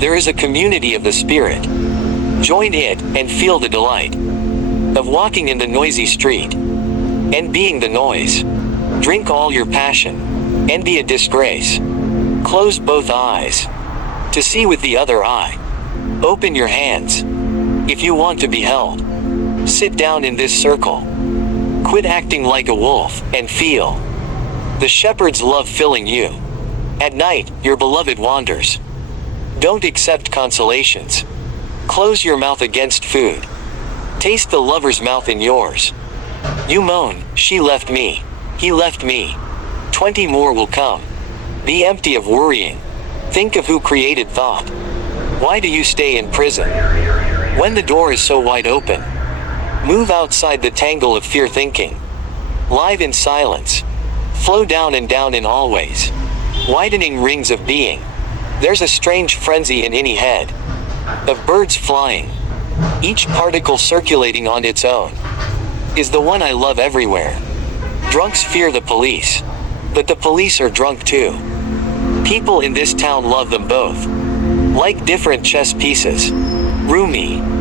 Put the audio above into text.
There is a community of the spirit. Join it, and feel the delight of walking in the noisy street, and being the noise. Drink all your passion, and be a disgrace. Close both eyes, to see with the other eye. Open your hands, if you want to be held. Sit down in this circle. Quit acting like a wolf, and feel the shepherd's love filling you. At night, your beloved wanders. Don't accept consolations. Close your mouth against food. Taste the lover's mouth in yours. You moan, she left me, he left me. 20 more will come. Be empty of worrying. Think of who created thought. Why do you stay in prison when the door is so wide open? Move outside the tangle of fear thinking. Live in silence. Flow down in always. Widening rings of being. There's a strange frenzy in any head of birds flying. Each particle circulating on its own is the one I love everywhere. Drunks fear the police, but the police are drunk too. People in this town love them both, like different chess pieces. Rumi.